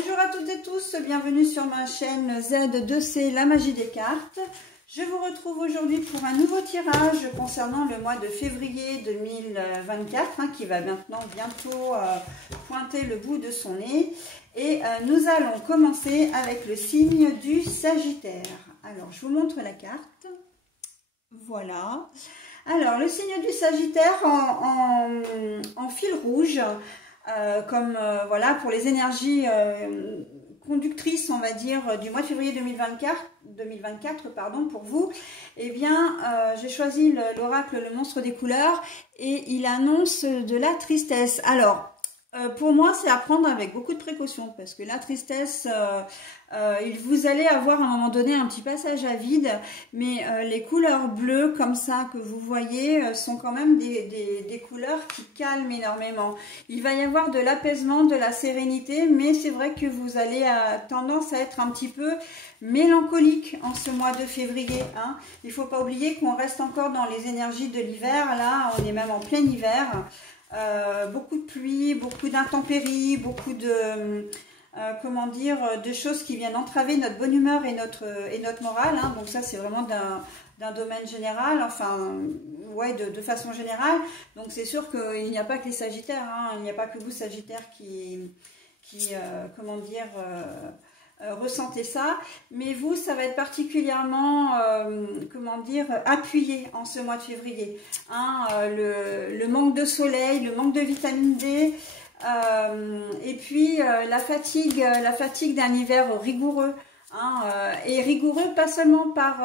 Bonjour à toutes et tous, bienvenue sur ma chaîne Z2C, la magie des cartes. Je vous retrouve aujourd'hui pour un nouveau tirage concernant le mois de février 2024 qui va maintenant bientôt pointer le bout de son nez. Et nous allons commencer avec le signe du Sagittaire. Alors, je vous montre la carte. Voilà. Alors, le signe du Sagittaire en fil rouge. Voilà, pour les énergies conductrices, on va dire, du mois de février 2024 pardon, pour vous, eh bien, j'ai choisi l'oracle Le Monstre des Couleurs et il annonce de la tristesse. Alors, pour moi, c'est à prendre avec beaucoup de précautions parce que la tristesse, vous allez avoir à un moment donné un petit passage à vide, mais les couleurs bleues comme ça que vous voyez sont quand même des couleurs qui calment énormément. Il va y avoir de l'apaisement, de la sérénité, mais c'est vrai que vous allez tendance à être un petit peu mélancolique en ce mois de février. Il ne faut pas oublier qu'on reste encore dans les énergies de l'hiver, là on est même en plein hiver. Beaucoup de pluie, beaucoup d'intempéries, beaucoup de de choses qui viennent entraver notre bonne humeur et notre morale. Donc ça, c'est vraiment d'un domaine général, enfin, ouais, de façon générale. Donc c'est sûr qu'il n'y a pas que les Sagittaires, il n'y a pas que vous Sagittaires qui ressentez ça, mais vous, ça va être particulièrement, appuyé en ce mois de février. Le manque de soleil, le manque de vitamine D, et puis la fatigue d'un hiver rigoureux. Et rigoureux pas seulement par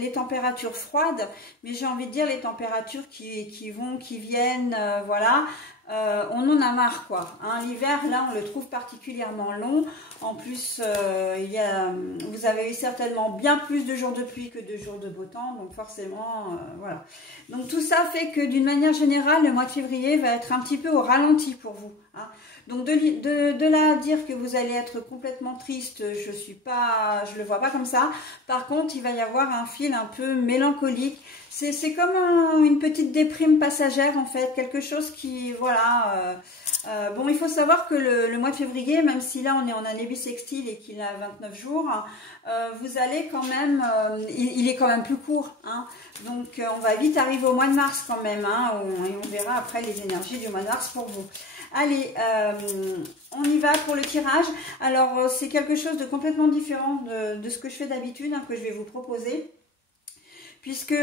les températures froides, mais j'ai envie de dire les températures qui viennent, voilà. On en a marre, quoi. L'hiver, là, on le trouve particulièrement long. En plus, vous avez eu certainement bien plus de jours de pluie que de jours de beau temps, donc forcément, voilà. Donc tout ça fait que d'une manière générale, le mois de février va être un petit peu au ralenti pour vous. Donc de là à dire que vous allez être complètement triste, je le vois pas comme ça. Par contre, il va y avoir un fil un peu mélancolique. C'est comme une petite déprime passagère en fait, quelque chose qui, voilà. Bon, il faut savoir que le mois de février, même si là on est en année bissextile et qu'il a 29 jours, vous allez quand même, il est quand même plus court. Donc on va vite arriver au mois de mars quand même, et on verra après les énergies du mois de mars pour vous. Allez, on y va pour le tirage. Alors, c'est quelque chose de complètement différent de ce que je fais d'habitude, que je vais vous proposer. Puisque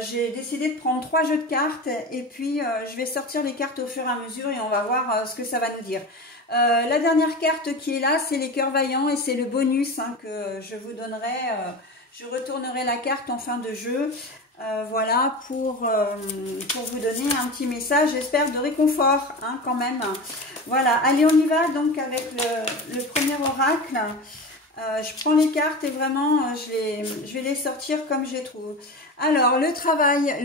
j'ai décidé de prendre 3 jeux de cartes et puis je vais sortir les cartes au fur et à mesure et on va voir ce que ça va nous dire. La dernière carte qui est là, c'est les cœurs vaillants et c'est le bonus que je vous donnerai. Je retournerai la carte en fin de jeu. Voilà, pour vous donner un petit message, j'espère, de réconfort, quand même. Voilà, allez, on y va donc avec le premier oracle. Je prends les cartes et vraiment, je vais les sortir comme je les trouve. Alors, le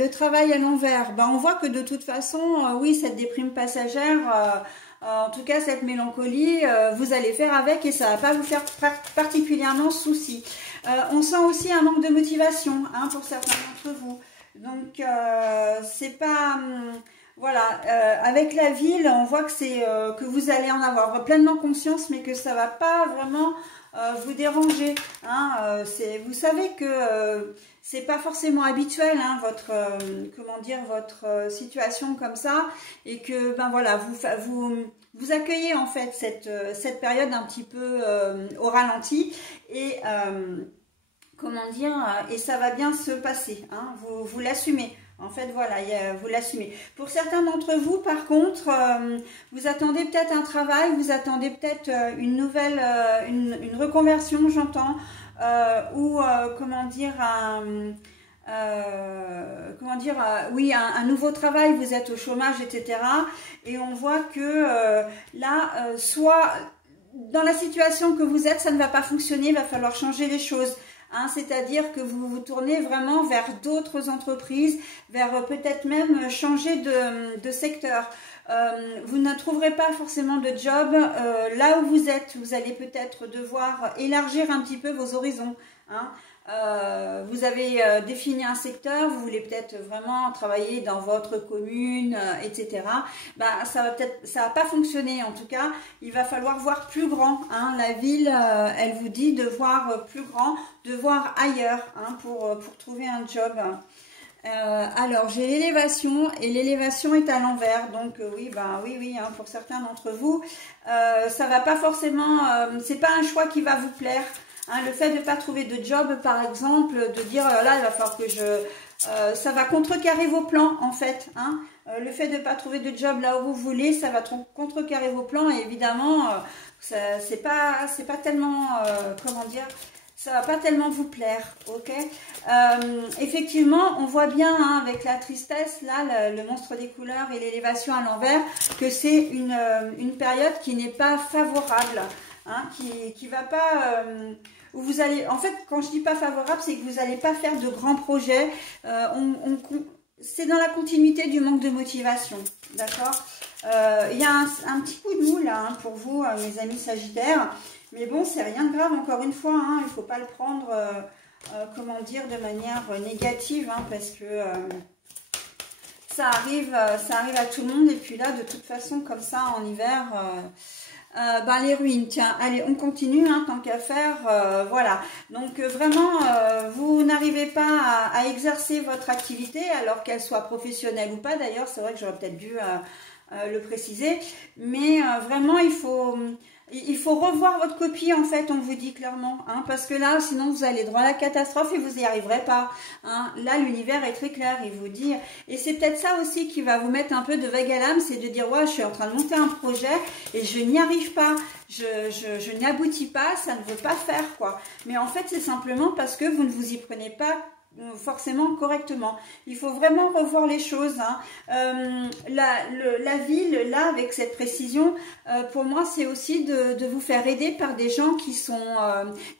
travail à l'envers, on voit que de toute façon, oui, cette déprime passagère, en tout cas cette mélancolie, vous allez faire avec et ça ne va pas vous faire particulièrement souci. On sent aussi un manque de motivation pour certains d'entre vous. Donc, c'est pas... voilà, avec la ville, on voit que vous allez en avoir pleinement conscience, mais que ça va pas vraiment vous déranger. Vous savez que c'est pas forcément habituel, votre situation comme ça, et que voilà, vous accueillez en fait cette période un petit peu au ralenti et et ça va bien se passer. Vous l'assumez. En fait, voilà, vous l'assumez. Pour certains d'entre vous, par contre, vous attendez peut-être un travail, vous attendez peut-être une nouvelle, une reconversion, j'entends, ou oui, un nouveau travail, vous êtes au chômage, etc. Et on voit que là, soit dans la situation que vous êtes, ça ne va pas fonctionner, il va falloir changer les choses. C'est-à-dire que vous vous tournez vraiment vers d'autres entreprises, vers peut-être même changer de secteur. Vous ne trouverez pas forcément de job là où vous êtes. Vous allez peut-être devoir élargir un petit peu vos horizons. vous avez défini un secteur, vous voulez peut-être vraiment travailler dans votre commune, etc. Bah, ça va pas fonctionner. En tout cas, il va falloir voir plus grand. Hein. La ville, elle vous dit de voir plus grand, de voir ailleurs, hein, pour trouver un job. Alors j'ai l'élévation et l'élévation est à l'envers, donc oui, hein, pour certains d'entre vous, ça va pas forcément, c'est pas un choix qui va vous plaire. Hein, le fait de ne pas trouver de job, par exemple, de dire là, il va falloir que ça va contrecarrer vos plans, en fait. Hein. Le fait de ne pas trouver de job là où vous voulez, ça va contrecarrer vos plans. Et évidemment, c'est pas tellement, comment dire, ça va pas tellement vous plaire, ok. Effectivement, on voit bien hein, avec la tristesse, là, le monstre des couleurs et l'élévation à l'envers, que c'est une période qui n'est pas favorable, hein, qui va pas... où vous allez, en fait, quand je dis pas favorable, c'est que vous n'allez pas faire de grands projets. C'est dans la continuité du manque de motivation, d'accord. Il y a un petit coup de mou là hein, pour vous, mes amis Sagittaires. Mais bon, c'est rien de grave, encore une fois, hein, il ne faut pas le prendre, comment dire, de manière négative, hein, parce que ça arrive à tout le monde. Et puis là, de toute façon, comme ça, en hiver, les ruines, tiens, allez, on continue, hein, tant qu'à faire, voilà. Donc, vraiment, vous n'arrivez pas à exercer votre activité, alors qu'elle soit professionnelle ou pas, d'ailleurs, c'est vrai que j'aurais peut-être dû le préciser, mais vraiment, il faut revoir votre copie, en fait, on vous dit clairement, hein, parce que là, sinon, vous allez droit à la catastrophe et vous n'y arriverez pas. Hein. Là, l'univers est très clair, il vous dit, et c'est peut-être ça aussi qui va vous mettre un peu de vague à l'âme, c'est de dire, ouais, je suis en train de monter un projet et je n'y arrive pas, je n'y aboutis pas, ça ne veut pas faire, quoi. Mais en fait, c'est simplement parce que vous ne vous y prenez pas forcément correctement. Il faut vraiment revoir les choses. Hein. La ville, là, avec cette précision, pour moi, c'est aussi de vous faire aider par des gens qui sont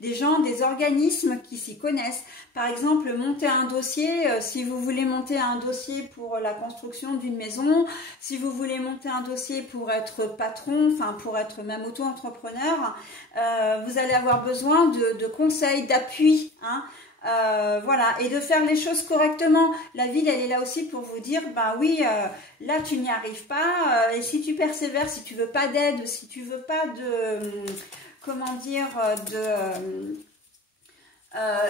des organismes qui s'y connaissent. Par exemple, monter un dossier, si vous voulez monter un dossier pour la construction d'une maison, si vous voulez monter un dossier pour être patron, enfin pour être même auto-entrepreneur, vous allez avoir besoin de conseils, d'appui, hein. Voilà, et de faire les choses correctement. La ville, elle est là aussi pour vous dire, bah oui, là tu n'y arrives pas, et si tu persévères, si tu veux pas d'aide, si tu veux pas comment dire,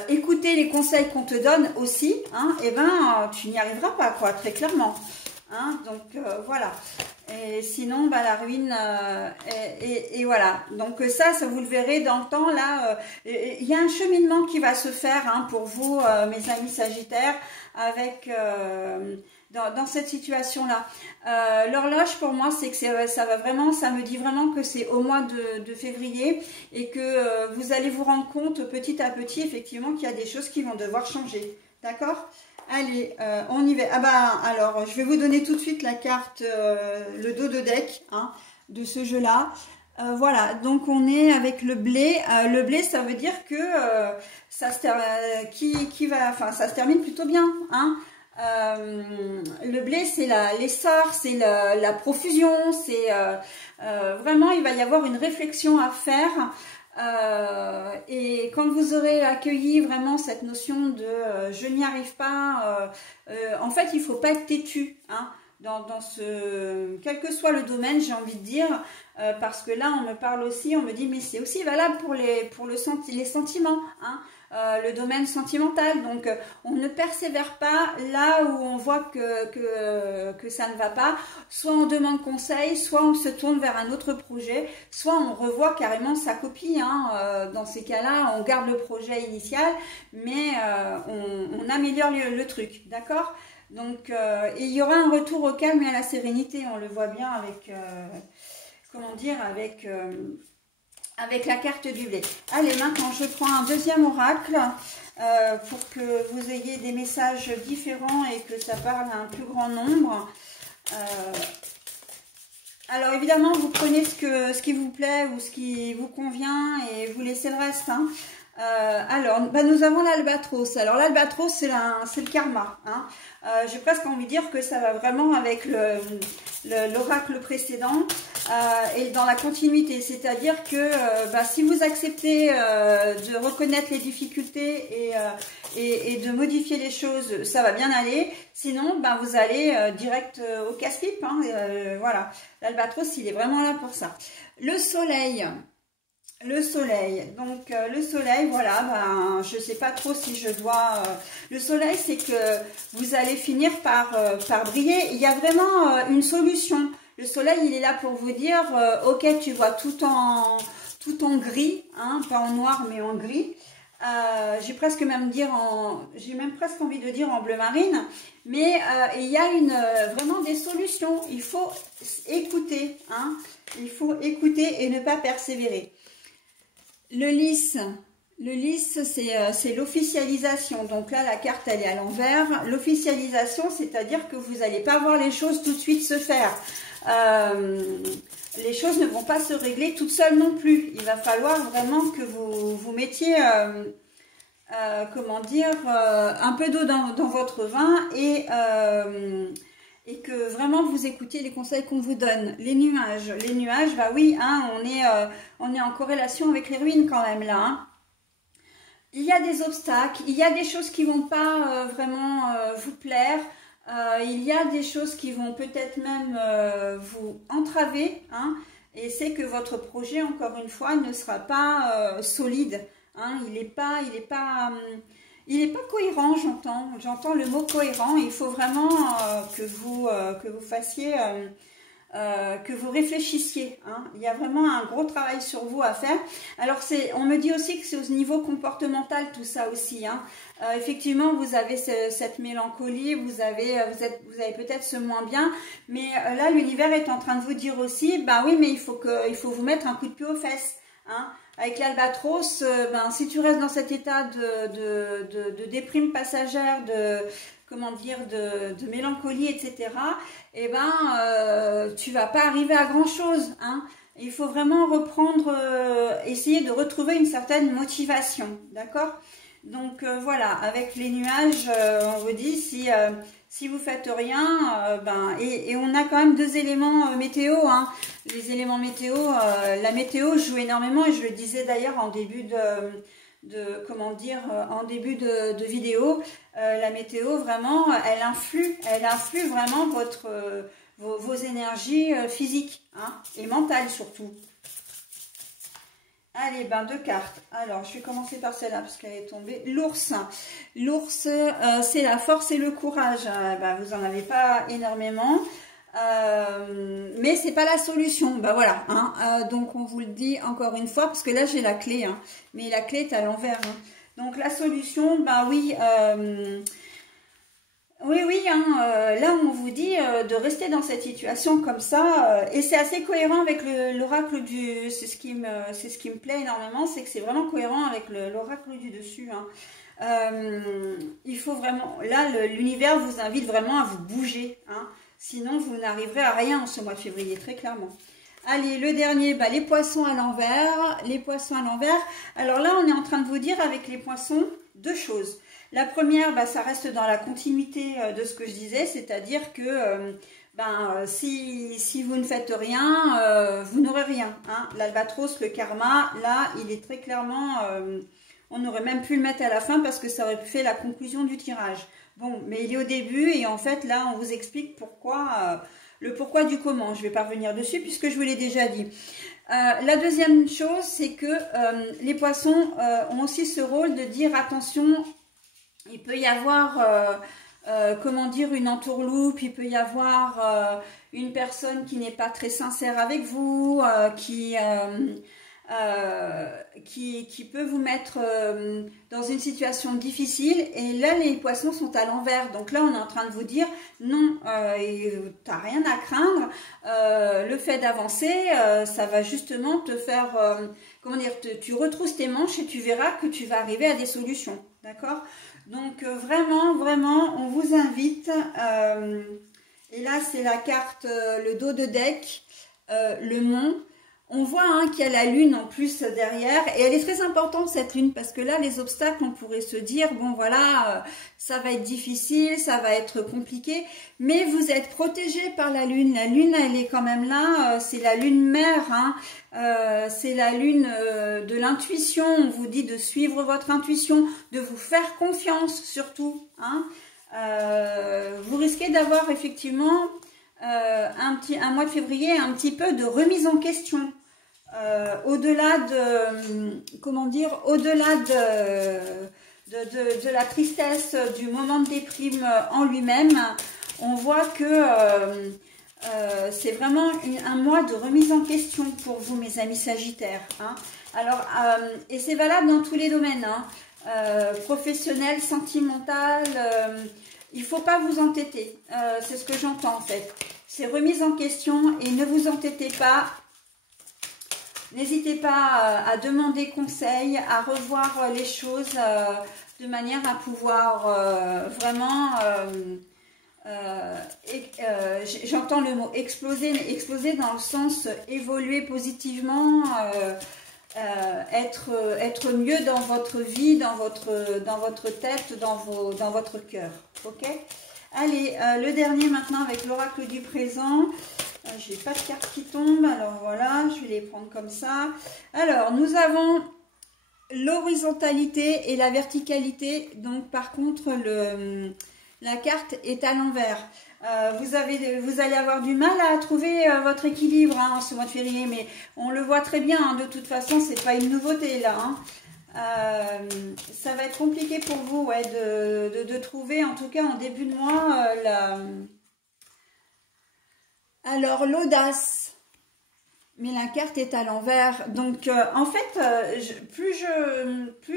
écouter les conseils qu'on te donne aussi, hein, et ben tu n'y arriveras pas, quoi, très clairement. Hein, donc voilà. Et sinon, bah, la ruine, et voilà. Donc ça vous le verrez dans le temps, là, il y a un cheminement qui va se faire hein, pour vous, mes amis Sagittaires, avec dans cette situation-là. L'horloge, pour moi, c'est que ça va vraiment, ça me dit vraiment que c'est au mois de février et que vous allez vous rendre compte petit à petit, effectivement, qu'il y a des choses qui vont devoir changer. D'accord ? Allez, on y va. Ah bah alors, je vais vous donner tout de suite la carte, le dos de deck hein, de ce jeu-là. Voilà, donc on est avec le blé. Le blé, ça veut dire que ça se termine plutôt bien. Hein. Le blé, c'est l'essor, c'est la profusion. C'est vraiment, il va y avoir une réflexion à faire. Et quand vous aurez accueilli vraiment cette notion de je n'y arrive pas, en fait il faut pas être têtu hein, dans quel que soit le domaine, j'ai envie de dire, parce que là on me parle aussi, on me dit mais c'est aussi valable pour les sentiments hein. Le domaine sentimental, donc on ne persévère pas là où on voit que ça ne va pas, soit on demande conseil, soit on se tourne vers un autre projet, soit on revoit carrément sa copie, hein. Dans ces cas-là on garde le projet initial, mais on améliore le truc, d'accord. Donc et il y aura un retour au calme et à la sérénité, on le voit bien avec, comment dire, avec la carte du blé. Allez, maintenant je prends un deuxième oracle pour que vous ayez des messages différents et que ça parle à un plus grand nombre. Alors évidemment, vous prenez ce qui vous plaît ou ce qui vous convient et vous laissez le reste. Hein. Alors, bah, nous avons l'albatros. Alors l'albatros, c'est le karma. Hein. J'ai presque envie de dire que ça va vraiment avec l'oracle précédent. et dans la continuité. C'est-à-dire que si vous acceptez de reconnaître les difficultés et de modifier les choses, ça va bien aller. Sinon, vous allez direct au casse-pipe. Hein, voilà, l'albatros, il est vraiment là pour ça. Le soleil. Le soleil, donc le soleil, voilà, je sais pas trop si je dois... le soleil, c'est que vous allez finir par briller. Il y a vraiment une solution. Le soleil, il est là pour vous dire, ok, tu vois tout en gris, hein, pas en noir, mais en gris. J'ai presque envie de dire en bleu marine, mais il y a vraiment des solutions. Il faut écouter, hein, il faut écouter et ne pas persévérer. Le lys, c'est l'officialisation. Donc là, la carte, elle est à l'envers. L'officialisation, c'est-à-dire que vous n'allez pas voir les choses tout de suite se faire. Les choses ne vont pas se régler toutes seules non plus. Il va falloir vraiment que vous mettiez, comment dire, un peu d'eau dans votre vin et que vraiment vous écoutiez les conseils qu'on vous donne. Les nuages, bah oui, hein, on est en corrélation avec les ruines quand même là. Hein. Il y a des obstacles, il y a des choses qui vont pas vraiment vous plaire, il y a des choses qui vont peut-être même vous entraver, hein, et c'est que votre projet, encore une fois, ne sera pas solide. Hein, il n'est pas cohérent, j'entends le mot cohérent. Il faut vraiment que vous fassiez, que vous réfléchissiez. Hein. Il y a vraiment un gros travail sur vous à faire. Alors on me dit aussi que c'est au niveau comportemental tout ça aussi. Hein. Effectivement, vous avez cette mélancolie, vous avez peut-être ce moins bien, mais là l'univers est en train de vous dire aussi, bah oui, mais il faut vous mettre un coup de pied aux fesses. Hein. Avec l'albatros, si tu restes dans cet état de déprime passagère, de mélancolie, etc., tu vas pas arriver à grand chose. Hein. Il faut vraiment reprendre, essayer de retrouver une certaine motivation, d'accord? Donc voilà, avec les nuages, on vous dit si vous faites rien, et on a quand même deux éléments météo, hein. Les éléments météo, la météo joue énormément, et je le disais d'ailleurs en début en début de vidéo, la météo vraiment, elle influe vraiment vos énergies physiques, hein, et mentales surtout. Allez, deux cartes. Alors, je vais commencer par celle-là parce qu'elle est tombée. L'ours. L'ours, c'est la force et le courage. Vous n'en avez pas énormément. Mais c'est pas la solution. Voilà. Hein. Donc, on vous le dit encore une fois parce que là, j'ai la clé. Hein. Mais la clé est à l'envers. Hein. Donc, la solution, oui... Oui, hein, là on vous dit de rester dans cette situation comme ça, et c'est assez cohérent avec l'oracle du... C'est ce qui me plaît énormément, c'est que c'est vraiment cohérent avec l'oracle du dessus. Hein. Il faut vraiment... Là, l'univers vous invite vraiment à vous bouger, hein, sinon vous n'arriverez à rien en ce mois de février, très clairement. Allez, le dernier, les poissons à l'envers. Les poissons à l'envers. Alors là, on est en train de vous dire avec les poissons deux choses. La première, ça reste dans la continuité de ce que je disais, c'est-à-dire que si vous ne faites rien, vous n'aurez rien. Hein. L'albatros, le karma, là, il est très clairement... on aurait même pu le mettre à la fin parce que ça aurait fait la conclusion du tirage. Bon, mais il est au début et en fait, là, on vous explique pourquoi... le pourquoi du comment. Je ne vais pas revenir dessus puisque je vous l'ai déjà dit. La deuxième chose, c'est que les poissons ont aussi ce rôle de dire attention... Il peut y avoir, une entourloupe, il peut y avoir une personne qui n'est pas très sincère avec vous, qui peut vous mettre dans une situation difficile. Et là, les poissons sont à l'envers. Donc là, on est en train de vous dire, non, tu n'as rien à craindre. Le fait d'avancer, ça va justement te faire, tu retrousses tes manches et tu verras que tu vas arriver à des solutions. D'accord ? Donc vraiment, on vous invite, et là c'est la carte, le dos de deck, le mont, On voit hein, qu'il y a la lune en plus derrière et elle est très importante cette lune parce que là les obstacles on pourrait se dire bon voilà ça va être difficile, ça va être compliqué mais vous êtes protégé par la lune elle est quand même là, c'est la lune mère hein, c'est la lune de l'intuition, on vous dit de suivre votre intuition, de vous faire confiance surtout hein. Vous risquez d'avoir effectivement un mois de février un petit peu de remise en question au-delà de comment dire, au-delà de la tristesse du moment de déprime en lui-même, on voit que c'est vraiment un mois de remise en question pour vous mes amis sagittaires hein. Alors et c'est valable dans tous les domaines hein. Professionnel, sentimental, il faut pas vous entêter, c'est ce que j'entends en fait. C'est remise en question et ne vous entêtez pas. N'hésitez pas à demander conseil, à revoir les choses de manière à pouvoir vraiment, j'entends le mot exploser, mais exploser dans le sens évoluer positivement, être mieux dans votre vie, dans votre tête, dans votre cœur. Ok ? Allez, le dernier maintenant avec l'oracle du présent. Je n'ai pas de cartes qui tombent, alors voilà, je vais les prendre comme ça. Alors, nous avons l'horizontalité et la verticalité. Donc, par contre, la carte est à l'envers. Vous allez avoir du mal à trouver votre équilibre hein, en ce mois de février, mais on le voit très bien. Hein, de toute façon, c'est pas une nouveauté là. Hein. Ça va être compliqué pour vous ouais, de trouver, en tout cas en début de mois, alors l'audace. Mais la carte est à l'envers. Donc en fait, plus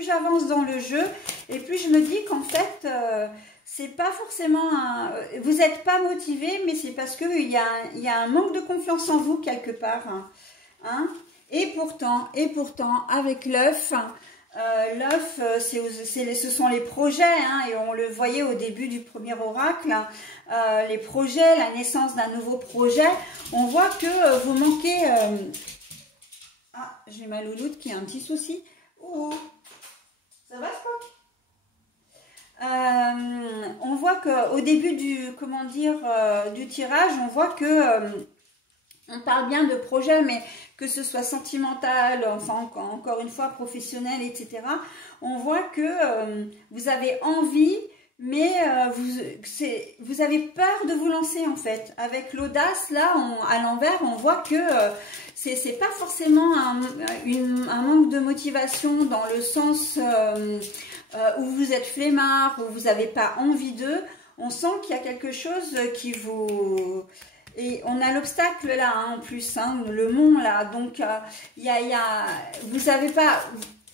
j'avance dans le jeu et plus je me dis qu'en fait, c'est pas forcément vous n'êtes pas motivé, mais c'est parce qu'il y a un manque de confiance en vous quelque part. Hein. Et pourtant, avec l'œuf, ce sont les projets, hein, et on le voyait au début du premier oracle, les projets, la naissance d'un nouveau projet. On voit que vous manquez... Ah, j'ai ma louloute qui a un petit souci. Oh, ça va, Spock? On voit qu'au début du, comment dire, du tirage, on voit que... on parle bien de projet, mais que ce soit sentimental, enfin encore une fois professionnel, etc. On voit que vous avez envie, mais vous avez peur de vous lancer en fait. Avec l'audace, là, à l'envers, on voit que c'est pas forcément un manque de motivation dans le sens où vous êtes flemmard, où vous n'avez pas envie d'eux. On sent qu'il y a quelque chose qui vous... Et on a l'obstacle là, hein, en plus, hein, le mont là. Donc,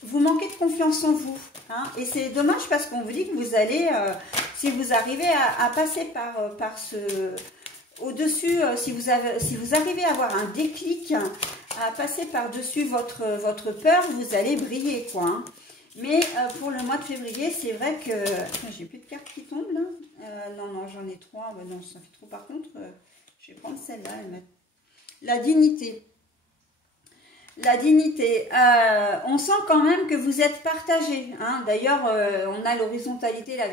vous manquez de confiance en vous. Hein, et c'est dommage parce qu'on vous dit que vous allez, si vous arrivez à passer par ce... Au-dessus, si vous arrivez à avoir un déclic, à passer par-dessus votre peur, vous allez briller, quoi. Hein. Mais pour le mois de février, c'est vrai que... J'ai plus de cartes qui tombent, là. Non, j'en ai 3. Bah, non, ça fait trop. Par contre... je vais prendre celle-là. La dignité. La dignité. On sent quand même que vous êtes partagé. Hein. D'ailleurs, on a l'horizontalité, la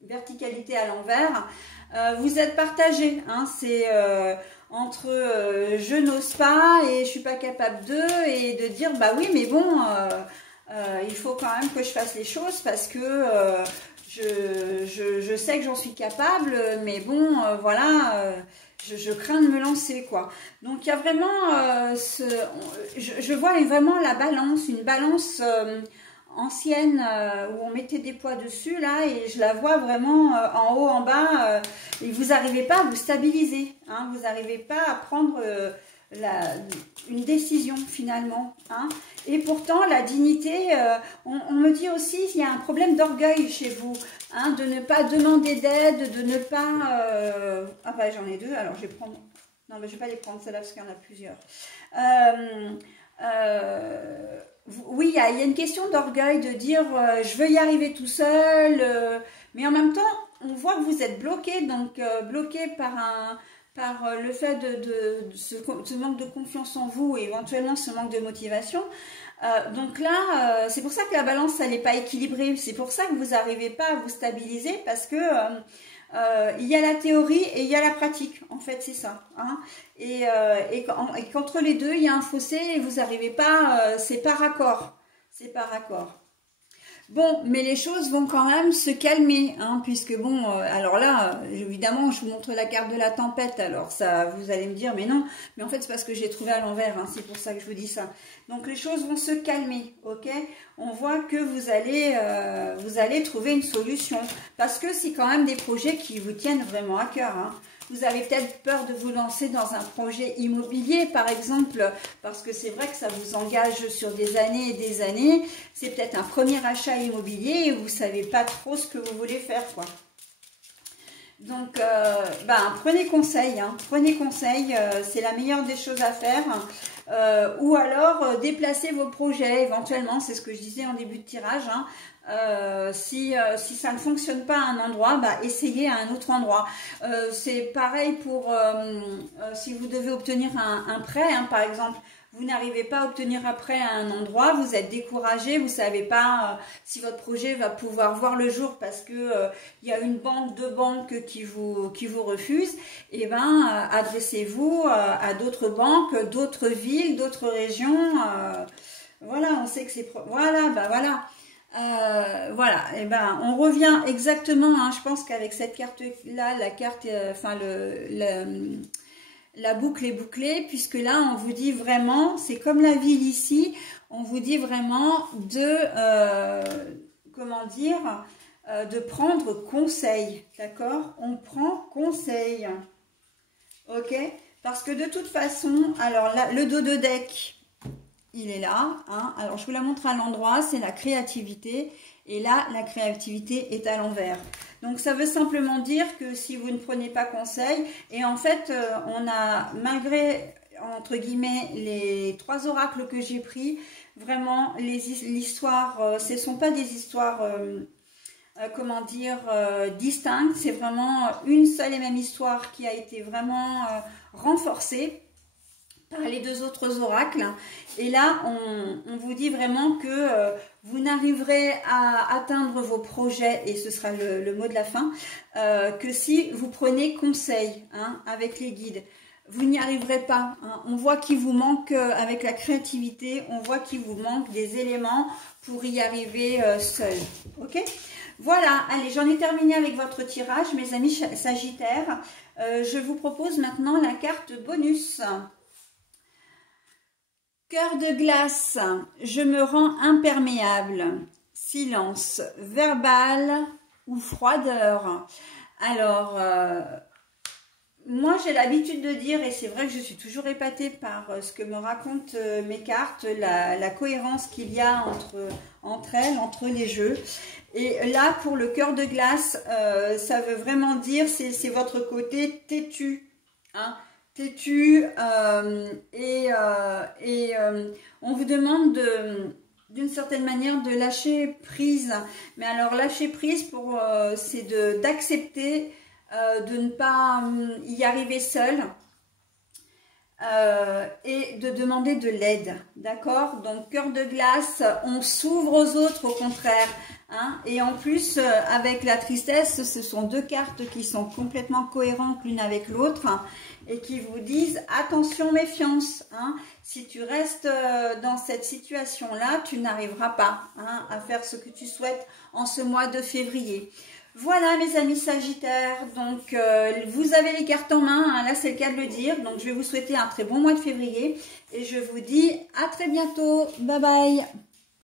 verticalité à l'envers. Vous êtes partagé. Hein. C'est entre je n'ose pas et je suis pas capable de, et de dire bah oui, mais bon, il faut quand même que je fasse les choses parce que je sais que j'en suis capable, mais bon, voilà. Je crains de me lancer, quoi. Donc, il y a vraiment, je vois vraiment la balance, une balance ancienne où on mettait des poids dessus, là, et je la vois vraiment en haut, en bas, et vous n'arrivez pas à vous stabiliser, hein, vous n'arrivez pas à prendre une décision, finalement, hein. Et pourtant, la dignité, on me dit aussi qu'il y a un problème d'orgueil chez vous, hein, de ne pas demander d'aide, de ne pas... Ah bah j'en ai deux, alors je vais prendre... Non, mais je ne vais pas les prendre celles-là parce qu'il y en a plusieurs. Oui, il y a une question d'orgueil, de dire je veux y arriver tout seul, mais en même temps, on voit que vous êtes bloqué, donc bloqué par par le fait de ce manque de confiance en vous et éventuellement ce manque de motivation. Donc là, c'est pour ça que la balance, elle n'est pas équilibrée. C'est pour ça que vous n'arrivez pas à vous stabiliser parce que il y a la théorie et il y a la pratique. En fait, c'est ça. Hein. Et qu'entre les deux, il y a un fossé et vous n'arrivez pas, c'est par raccord. C'est par raccord. Bon, mais les choses vont quand même se calmer, hein, puisque bon, alors là, évidemment, je vous montre la carte de la tempête, alors ça, vous allez me dire, mais non, mais en fait, c'est parce que j'ai trouvé à l'envers, hein, c'est pour ça que je vous dis ça. Donc, les choses vont se calmer, ok? On voit que vous allez trouver une solution, parce que c'est quand même des projets qui vous tiennent vraiment à cœur, hein. Vous avez peut-être peur de vous lancer dans un projet immobilier, par exemple, parce que c'est vrai que ça vous engage sur des années et des années. C'est peut-être un premier achat immobilier et vous ne savez pas trop ce que vous voulez faire, quoi. Donc, prenez conseil, hein. Prenez conseil, c'est la meilleure des choses à faire. Ou alors, déplacez vos projets, éventuellement, c'est ce que je disais en début de tirage, hein. Si ça ne fonctionne pas à un endroit, essayez à un autre endroit. C'est pareil pour si vous devez obtenir un prêt, hein, par exemple. Vous n'arrivez pas à obtenir un prêt à un endroit, vous êtes découragé, vous ne savez pas si votre projet va pouvoir voir le jour parce que il y a une banque, deux banques qui vous refusent. Et adressez-vous à d'autres banques, d'autres villes, d'autres régions. Voilà, on sait que c'est voilà. Voilà, et on revient exactement, hein, je pense qu'avec cette carte-là, la carte, la boucle est bouclée, puisque là, on vous dit vraiment, c'est comme la ville ici, on vous dit vraiment de prendre conseil, d'accord? On prend conseil, ok? Parce que de toute façon, alors là, le dos de deck, il est là, hein. Alors je vous la montre à l'endroit, c'est la créativité, et là la créativité est à l'envers. Donc ça veut simplement dire que si vous ne prenez pas conseil, et en fait on a, malgré entre guillemets les 3 oracles que j'ai pris, vraiment l'histoire, ce ne sont pas des histoires distinctes, c'est vraiment une seule et même histoire qui a été vraiment renforcée par les 2 autres oracles. Et là, on vous dit vraiment que vous n'arriverez à atteindre vos projets, et ce sera le mot de la fin, que si vous prenez conseil, hein, avec les guides. Vous n'y arriverez pas, hein. On voit qu'il vous manque, avec la créativité, on voit qu'il vous manque des éléments pour y arriver seul. Ok ? Voilà, allez, j'en ai terminé avec votre tirage, mes amis Sagittaires. Je vous propose maintenant la carte bonus. Cœur de glace, je me rends imperméable. Silence, verbal ou froideur. Alors, moi j'ai l'habitude de dire, et c'est vrai que je suis toujours épatée par ce que me racontent mes cartes, la cohérence qu'il y a entre elles, entre les jeux. Et là, pour le cœur de glace, ça veut vraiment dire, c'est votre côté têtu, hein. Têtu, on vous demande d'une certaine manière de lâcher prise. Mais alors lâcher prise, c'est d'accepter de ne pas y arriver seul, et de demander de l'aide, d'accord? Donc cœur de glace, on s'ouvre aux autres au contraire, hein? Et en plus avec la tristesse, ce sont 2 cartes qui sont complètement cohérentes l'une avec l'autre, hein, et qui vous disent attention, méfiance, hein? Si tu restes dans cette situation-là, tu n'arriveras pas, hein, à faire ce que tu souhaites en ce mois de février. Voilà mes amis Sagittaires, donc vous avez les cartes en main, hein, là c'est le cas de le dire, donc je vais vous souhaiter un très bon mois de février et je vous dis à très bientôt, bye bye.